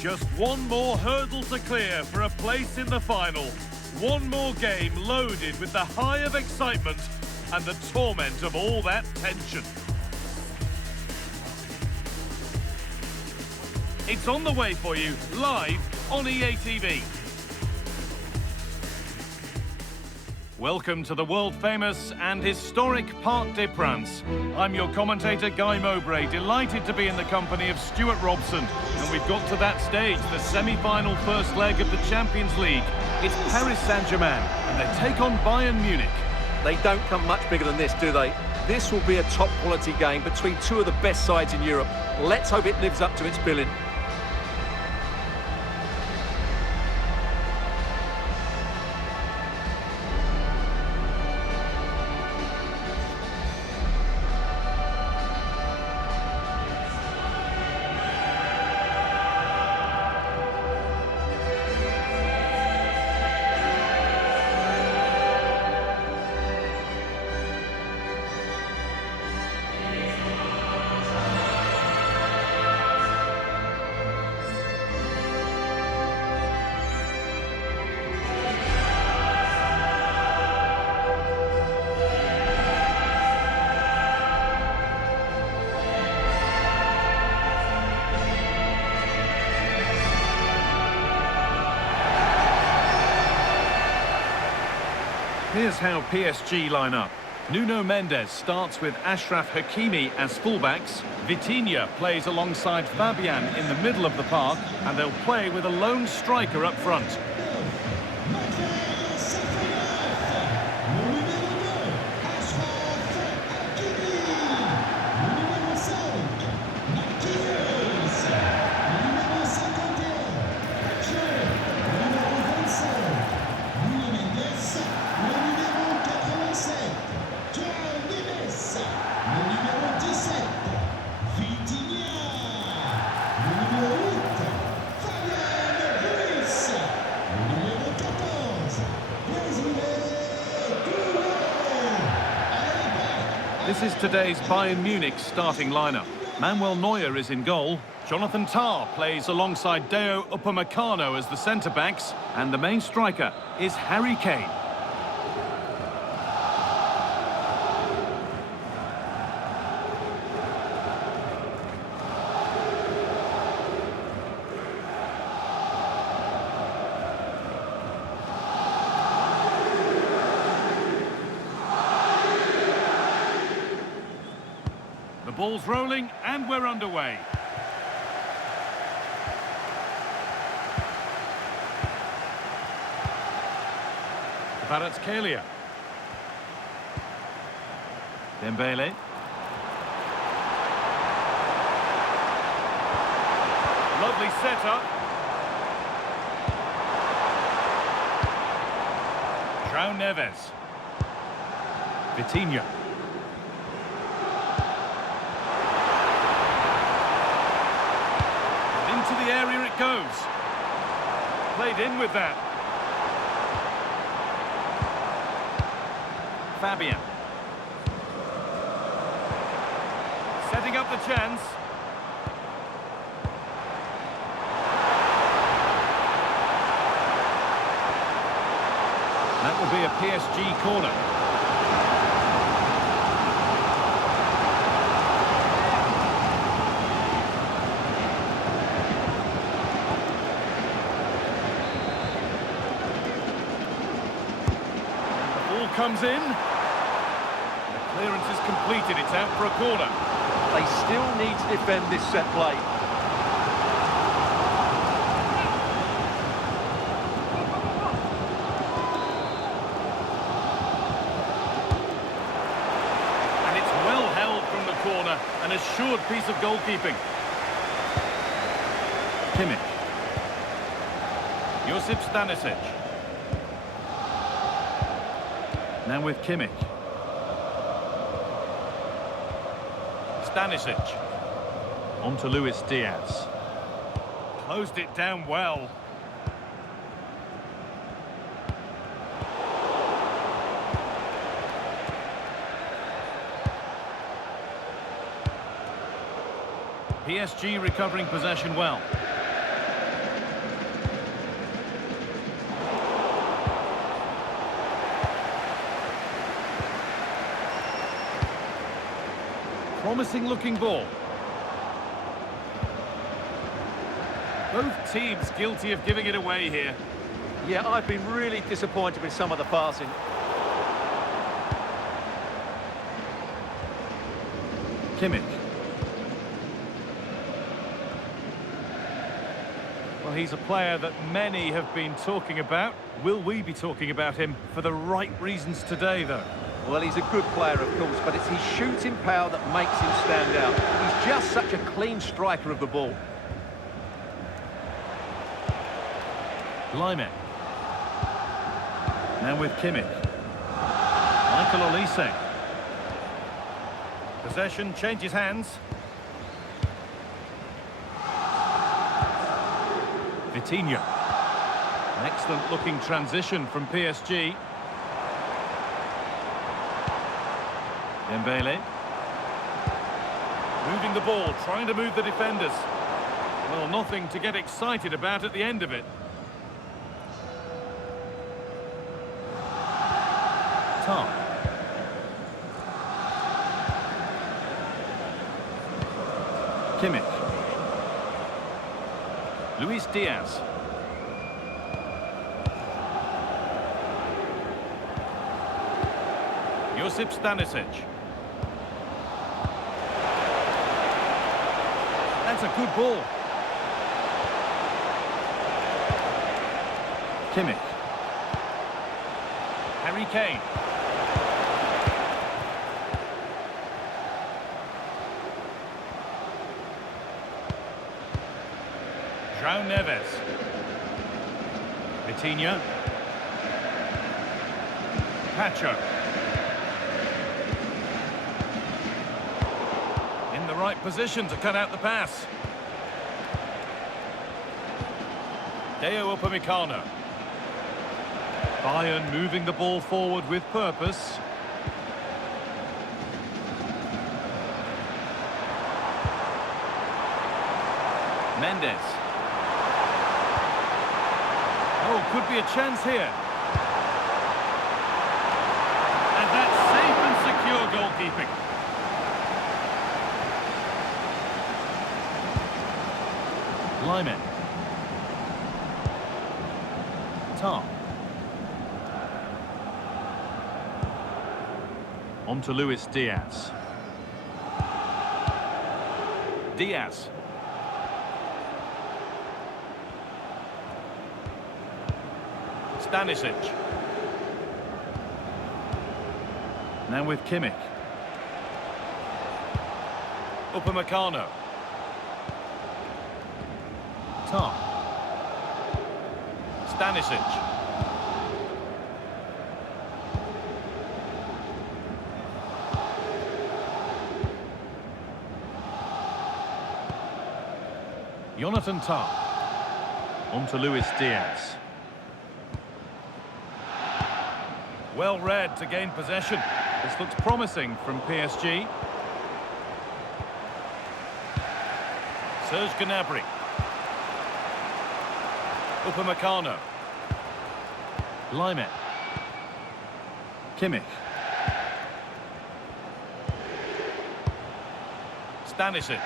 Just one more hurdle to clear for a place in the final. One more game loaded with the high of excitement and the torment of all that tension. It's on the way for you, live on EA TV. Welcome to the world-famous and historic Parc des Princes. I'm your commentator, Guy Mowbray, delighted to be in the company of Stuart Robson. And we've got to that stage, the semi-final first leg of the Champions League. It's Paris Saint-Germain, and they take on Bayern Munich. They don't come much bigger than this, do they? This will be a top-quality game between two of the best sides in Europe. Let's hope it lives up to its billing. Here's how PSG line up. Nuno Mendes starts with Achraf Hakimi as fullbacks. Vitinha plays alongside Fabian in the middle of the park, and they'll play with a lone striker up front. This is today's Bayern Munich starting lineup. Manuel Neuer is in goal. Jonathan Tah plays alongside Deo Upamecano as the centre-backs. And the main striker is Harry Kane. The ball's rolling and we're underway. Kvaratskhelia. Dembele. Lovely setup. João Neves. Vitinha. Into the area it goes. Played in with that. Fabian. Setting up the chance. That will be a PSG corner. Comes in. The clearance is completed. It's out for a corner. They still need to defend this set play. And it's well held from the corner. An assured piece of goalkeeping. Kimmich. Josip Stanisic. Now with Kimmich. Stanisic. On to Luis Diaz. Closed it down well. PSG recovering possession well. Promising looking ball. Both teams guilty of giving it away here. Yeah, I've been really disappointed with some of the passing. Kimmich. Well, he's a player that many have been talking about. Will we be talking about him for the right reasons today, though? Well, he's a good player, of course, but it's his shooting power that makes him stand out. He's just such a clean striker of the ball. Lyman. Now with Kimmich. Michael Olise. Possession changes hands. Vitinha. An excellent looking transition from PSG. Dembele. Moving the ball, trying to move the defenders. Well, nothing to get excited about at the end of it. Tom. Kimmich. Luis Diaz. Josip Stanisic. That's a good ball. Kimmich. Harry Kane. João Neves. Vitinha. Pacho. In the right position to cut out the pass. Deo Upamecano. Bayern moving the ball forward with purpose. Mendes. Oh, could be a chance here. And that's safe and secure goalkeeping. Lyman. Tom. On to Luis Diaz. Diaz. Stanisic. Now with Kimmich. Upamecano. Tom. Stanisic. Jonathan Tah. On to Luis Diaz. Well read to gain possession. This looks promising from PSG. Serge Gnabry. Upamecano. Lyman. Kimmich. Stanisic.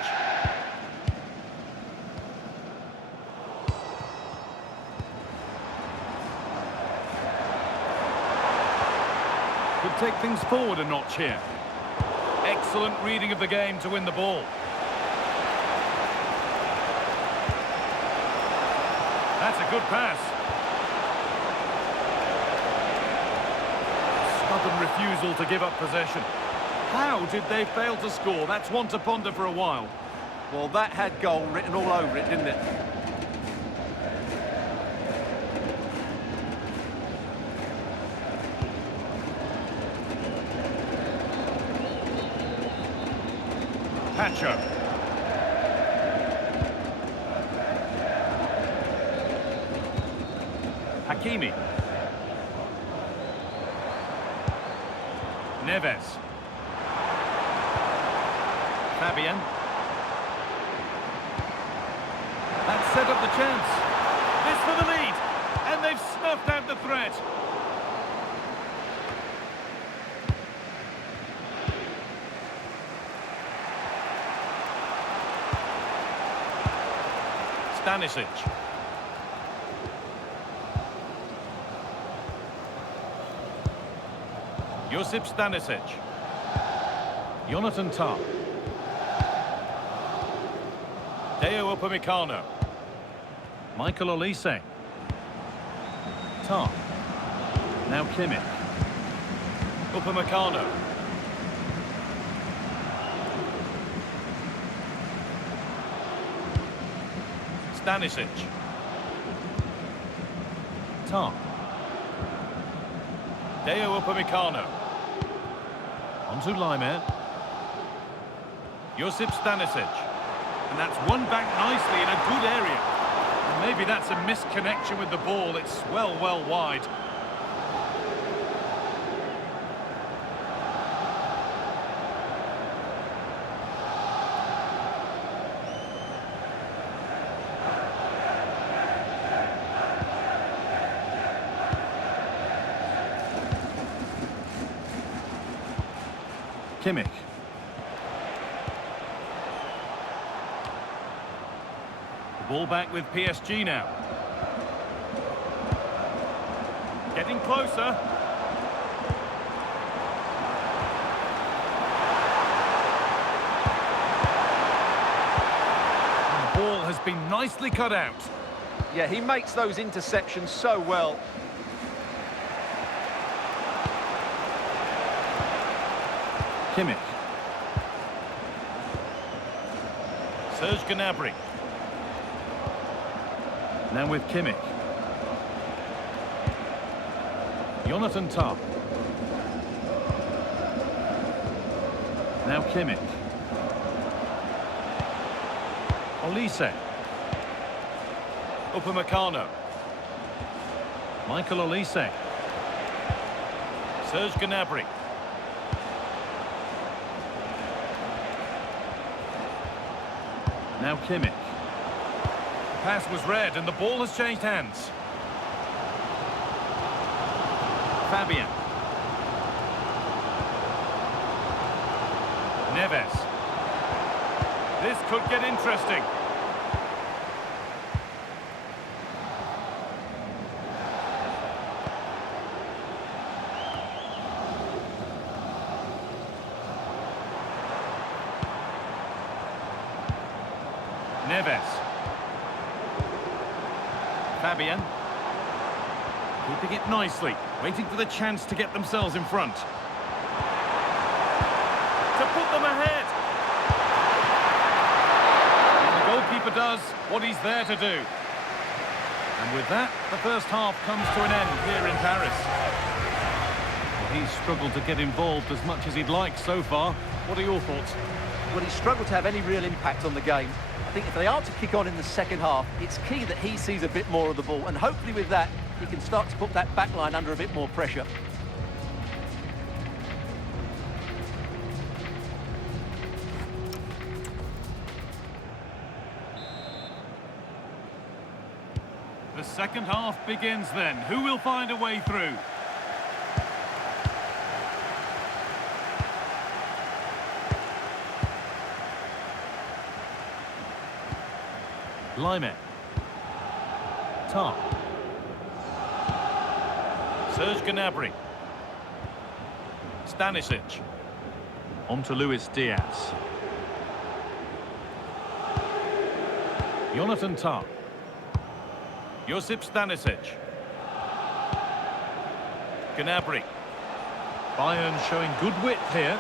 Could take things forward a notch here. Excellent reading of the game to win the ball. That's a good pass. Stubborn refusal to give up possession. How did they fail to score? That's one to ponder for a while. Well, that had goal written all over it, didn't it? Pacho. Hakimi. Neves. Fabian. That set up the chance. This for the lead. And they've snuffed out the threat. Stanisic. Josip Stanisic. Jonathan Tah. Deo Upamecano. Michael Olise. Tah. Now Kimmich. Upamecano. Stanisic. Tah. Deo Upamecano. On to Laimer. Josip Stanisic. And that's won back nicely in a good area. And maybe that's a misconnection with the ball. It's well wide. Kimmich. The ball back with PSG now. Getting closer. And the ball has been nicely cut out. Yeah, he makes those interceptions so well. Kimmich. Serge Gnabry. Now with Kimmich. Jonathan Tah. Now Kimmich. Olise. Upamecano. Michael Olise. Serge Gnabry. Now Kimmich. The pass was read and the ball has changed hands. Fabian. Neves. This could get interesting. Neves. Fabian. Keeping it nicely, waiting for the chance to get themselves in front. To put them ahead. And the goalkeeper does what he's there to do. And with that, the first half comes to an end here in Paris. Well, he's struggled to get involved as much as he'd like so far. What are your thoughts? Well, he's struggled to have any real impact on the game. I think if they are to kick on in the second half, it's key that he sees a bit more of the ball, and hopefully with that, he can start to put that back line under a bit more pressure. The second half begins then. Who will find a way through? Laimer. Tah. Serge Gnabry. Stanisic. On to Luis Diaz. Jonathan Tah. Josip Stanisic. Gnabry. Bayern showing good width here.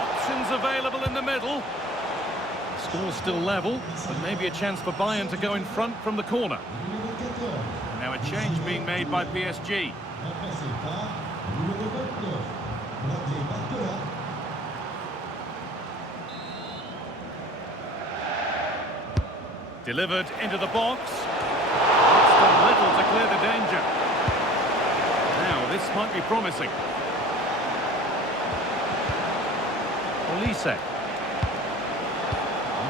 Options available in the middle. Score still level, but maybe a chance for Bayern to go in front from the corner. Now a change being made by PSG. Delivered into the box. It's done little to clear the danger. Now this might be promising. Olise.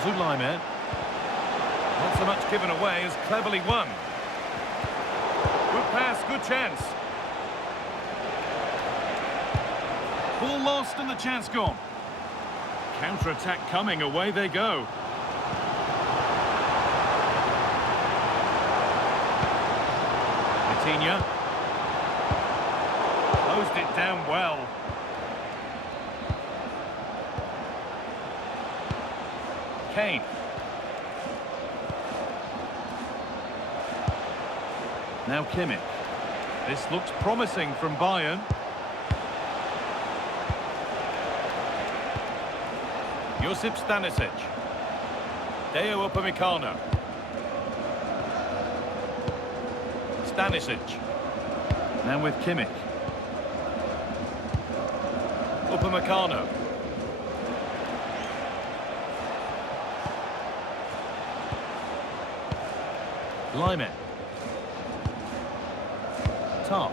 To Laimer. Not so much given away as cleverly won. Good pass, good chance. Ball lost and the chance gone. Counter-attack coming, away they go. Vitinha. Closed it down well. Kane. Now Kimmich. This looks promising from Bayern. Josip Stanisic. Deo Upamecano. Stanisic. Now with Kimmich. Upamecano. Ligue. Top.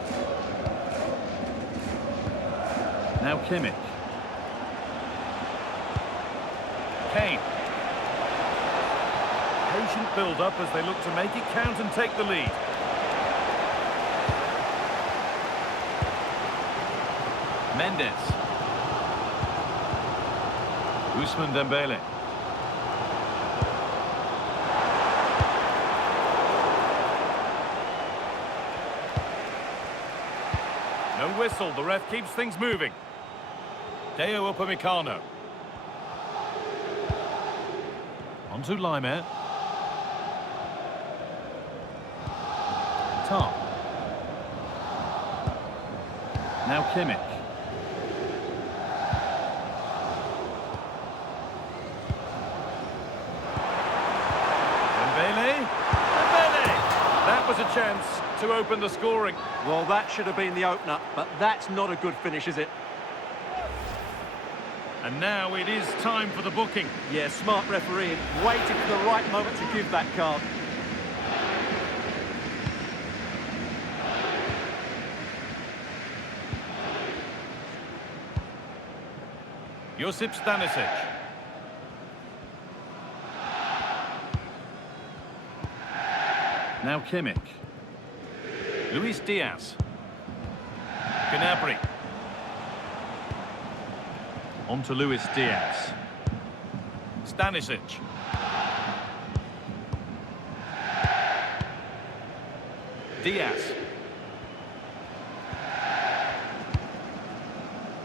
Now Kimmich. Kane. Patient build-up as they look to make it count and take the lead. Mendes. Ousmane Dembele. No whistle, the ref keeps things moving. Deo Upamecano. On to Ligue. Top. Now Kimmich. Dembele. That was a chance to open the scoring. Well, that should have been the opener, but that's not a good finish, is it? And now it is time for the booking. Yeah, smart refereeing, waiting for the right moment to give that card. Josip Stanisic. Now Kimmich. Luis Diaz. Gnabry. On to Luis Diaz. Stanisic. Diaz.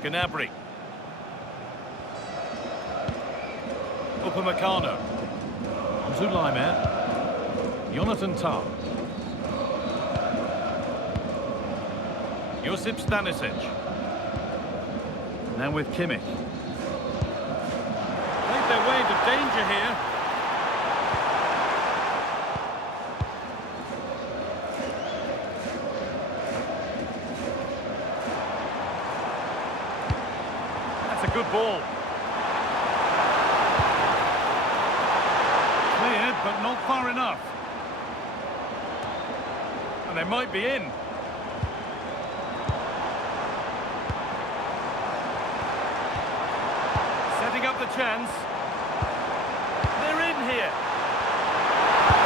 Gnabry. Upamecano. On to Ligue. Jonathan Tah. Josip Stanisic. Now with Kimmich. Made their way into danger here. That's a good ball. Cleared, but not far enough. And they might be in. Setting up the chance. They're in here.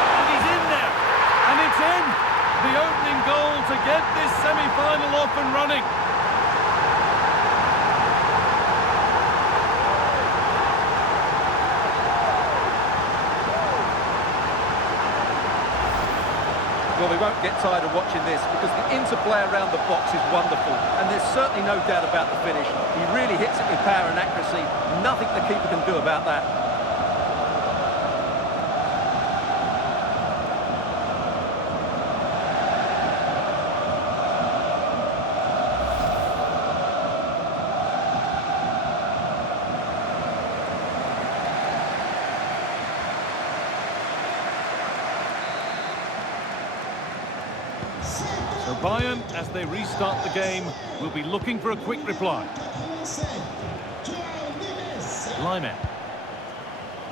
And he's in there. And it's in. The opening goal to get this semi-final off and running. Well, we won't get tired of watching this because the interplay around the box is wonderful. And there's certainly no doubt about the finish. He really hits it with power and accuracy. Nothing the keeper can do about that. So Bayern, as they restart the game, will be looking for a quick reply. Ligue.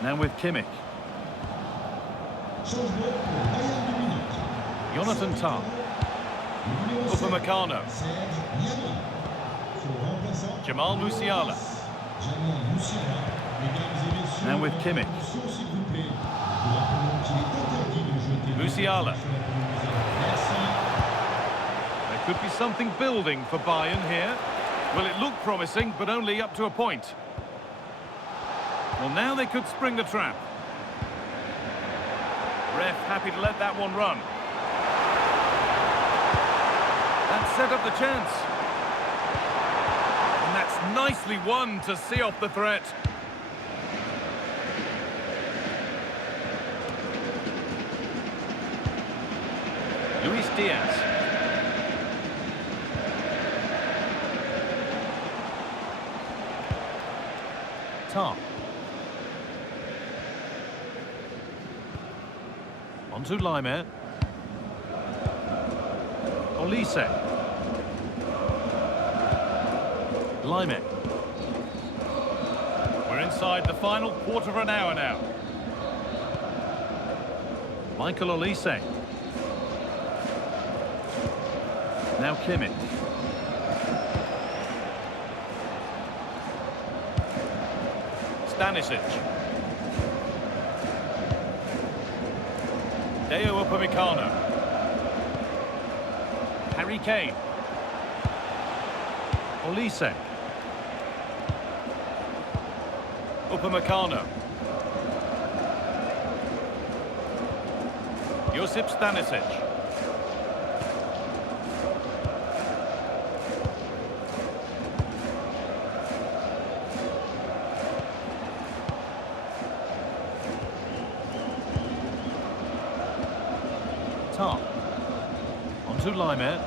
Now with Kimmich. Jonathan Tah. Upamecano. Jamal Musiala. Now with Kimmich. Musiala. There could be something building for Bayern here. Well, it looked promising, but only up to a point. Well, now they could spring the trap. Ref happy to let that one run. That set up the chance. And that's nicely won to see off the threat. Luis Diaz. Tar. Onto Laimer. Olise. Laimer. We're inside the final quarter of an hour now. Michael Olise. Now Kimmich. Stanisic. Deo Upamecano. Harry Kane. Olise. Upamecano. Josip Stanisic. Tar. Onto Laimer.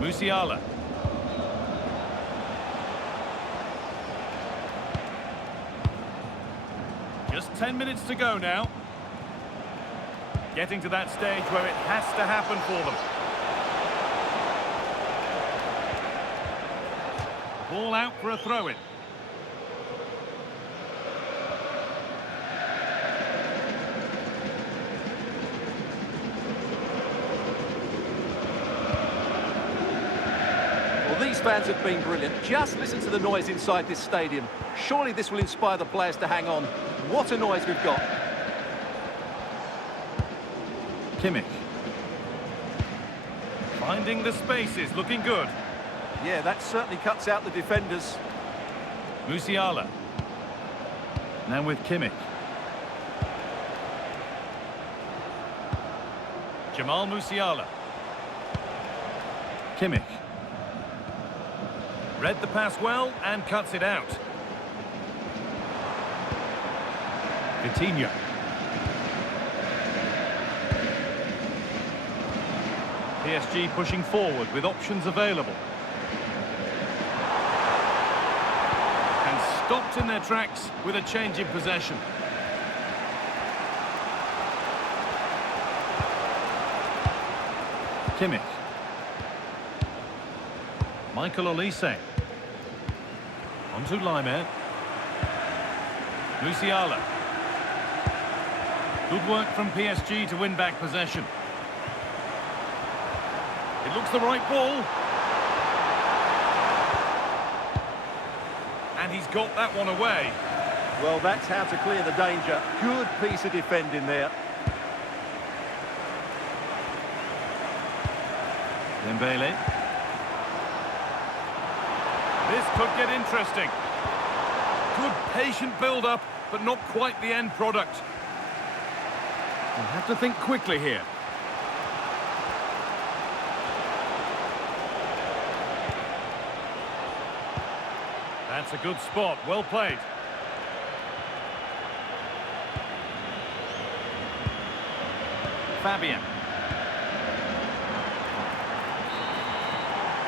Musiala. Just 10 minutes to go now. Getting to that stage where it has to happen for them. Ball out for a throw-in. Well, these fans have been brilliant. Just listen to the noise inside this stadium. Surely this will inspire the players to hang on. What a noise we've got. Kimmich. Finding the spaces, looking good. Yeah, that certainly cuts out the defenders. Musiala. Now with Kimmich. Jamal Musiala. Kimmich. Read the pass well and cuts it out. Coutinho. PSG pushing forward with options available. And stopped in their tracks with a change in possession. Kimmich. Michael Olise. Onto Laimer. Musiala. Good work from PSG to win back possession. It looks the right ball. And he's got that one away. Well, that's how to clear the danger. Good piece of defending there. Dembele. This could get interesting. Good patient build-up, but not quite the end product. We'll have to think quickly here. That's a good spot, well played. Fabian.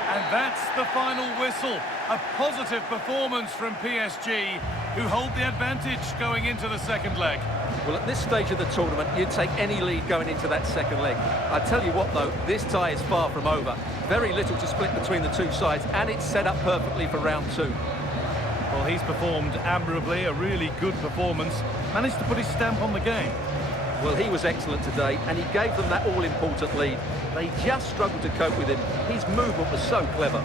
And that's the final whistle. A positive performance from PSG, who hold the advantage going into the second leg. Well, at this stage of the tournament, you'd take any lead going into that second leg. I tell you what, though, this tie is far from over. Very little to split between the two sides, and it's set up perfectly for round two. Well, he's performed admirably, a really good performance. Managed to put his stamp on the game. Well, he was excellent today, and he gave them that all-important lead. They just struggled to cope with him. His movement was so clever.